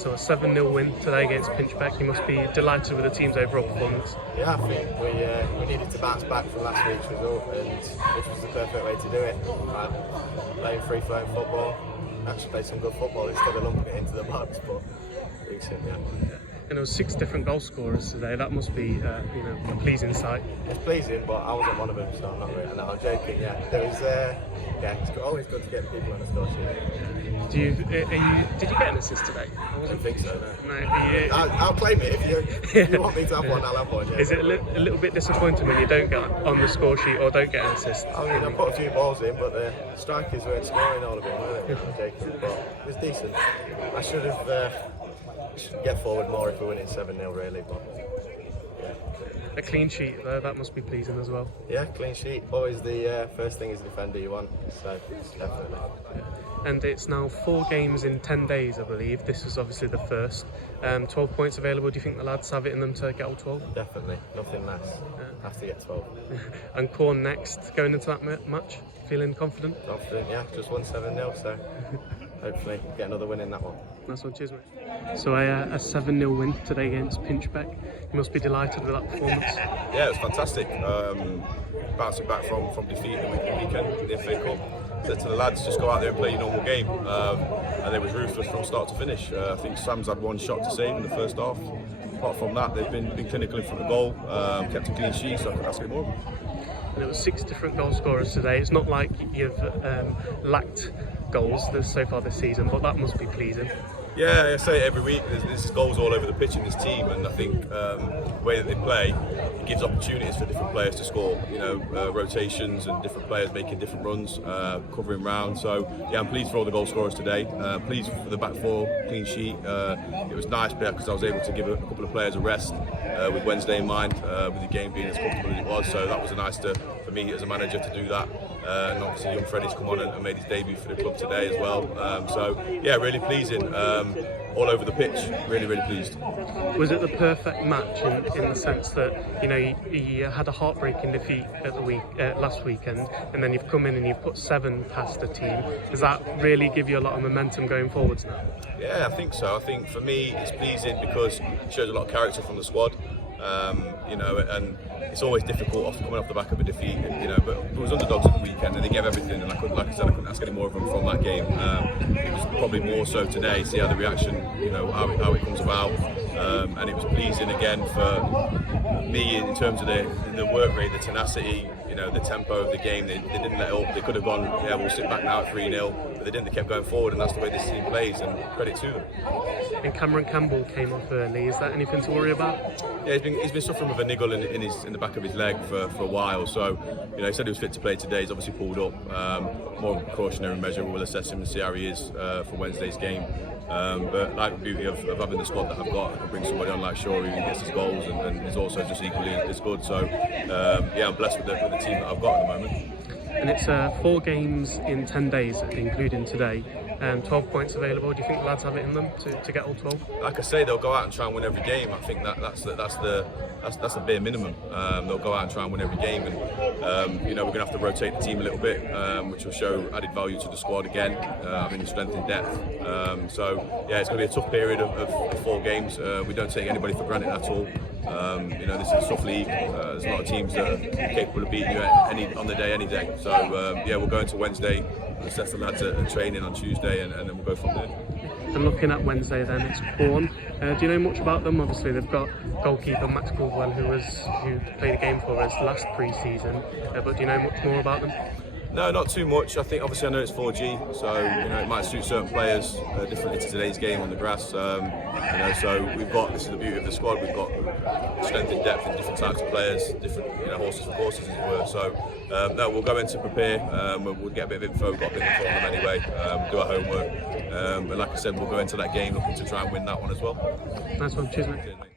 So a 7-0 win today against Pinchbeck. You must be delighted with the team's overall performance. Yeah, I think we needed to bounce back from last week's result, and this was the perfect way to do it. Playing free-flowing football, actually played some good football instead of lumping it into the box, but decent, yeah. And there was 6 different goal scorers today. That must be a pleasing sight. It's pleasing, but I wasn't one of them, so I'm not really. No, I'm joking. Yeah, there was. It's always good to get people on the score sheet. Did you get an assist today? I don't think so. No. I'll claim it if you want me to have one. I'll have one. Yeah. Is it a little bit disappointing when you don't get on the score sheet or don't get an assist? I mean, I put a few balls in, but the strikers weren't scoring all of them, were they? I'm joking, but it was decent. I should have. Should get forward more if we're winning 7-0 really, but yeah. A clean sheet though, that must be pleasing as well. Yeah, clean sheet. Always the first thing as a defender you want, so definitely. And it's now 4 games in 10 days, I believe. This is obviously the first. 12 points available. Do you think the lads have it in them to get all 12? Definitely, nothing less. Have to get 12. And Corn next, going into that match, feeling confident? Confident, yeah. Just won 7-0, so hopefully get another win in that one. Nice one, cheers mate. So a 7-0 win today against Pinchbeck. You must be delighted with that performance. Yeah, it was fantastic. Bouncing back from defeat the weekend in the FA Cup. Said to the lads, just go out there and play your normal game. And they was ruthless from start to finish. I think Sam's had 1 shot to save in the first half. Apart from that, they've been clinical in front of goal, kept a clean sheet, so I could ask it more. And it was 6 different goal scorers today. It's not like you've lacked goals so far this season, but that must be pleasing. Yeah, I say it every week, there's goals all over the pitch in this team, and I think the way that they play, it gives opportunities for different players to score, rotations and different players making different runs, covering round. So yeah, I'm pleased for all the goal scorers today, pleased for the back 4, clean sheet. It was nice because I was able to give a couple of players a rest with Wednesday in mind, with the game being as comfortable as it was, so that was nice for me as a manager to do that. And obviously young Freddie's come on and made his debut for the club today as well. So yeah, really pleasing. All over the pitch, really pleased. Was it the perfect match in the sense that you had a heartbreaking defeat at the last weekend, and then you've come in and you've put 7 past the team? Does that really give you a lot of momentum going forwards now? Yeah, I think so. I think for me it's pleasing because it shows a lot of character from the squad. And it's always difficult coming off the back of a defeat, but it was underdogs at the weekend and they gave everything, and like I said, I couldn't ask any more of them from that game. It was probably more so today, see how the reaction, how it comes about, and it was pleasing again for me in terms of the work rate, the tenacity, the tempo of the game. They didn't let up. They could have gone, yeah, we'll sit back now at 3-0, but they didn't. They kept going forward, and that's the way this team plays, and credit to them. And Cameron Campbell came off early. Is that anything to worry about? Yeah, he's been suffering with a niggle in the back of his leg for a while. So, he said he was fit to play today. He's obviously pulled up. More of a precautionary measure. We'll assess him and see how he is for Wednesday's game. But like the beauty of having the squad that I've got, I can bring somebody on like Shorey who gets his goals and is also just equally as good. So yeah, I'm blessed with the team that I've got at the moment. And it's 4 games in 10 days, including today. 12 points available. Do you think the lads have it in them to get all 12? Like I say, they'll go out and try and win every game. I think that's the bare minimum. They'll go out and try and win every game, and we're going to have to rotate the team a little bit, which will show added value to the squad again, having strength in depth. So yeah, it's going to be a tough period of 4 games. We don't take anybody for granted at all. This is a tough league. There's a lot of teams that are capable of beating you on the day, any day. So yeah, we'll go into Wednesday, assess the lads at training on Tuesday, and then we'll go from there. And looking at Wednesday then, it's Corn. Do you know much about them? Obviously they've got goalkeeper Max Caldwell who played a game for us last pre-season, but do you know much more about them? No, not too much. I think obviously I know it's 4G, so it might suit certain players differently to today's game on the grass. So we've got, this is the beauty of the squad, we've got strength and depth in different types of players, different horses for courses as it were. So no, we'll go in to prepare. We'll get a bit of info, got a bit of info on them anyway. Do our homework, but like I said, we'll go into that game looking to try and win that one as well. Nice one, cheers mate.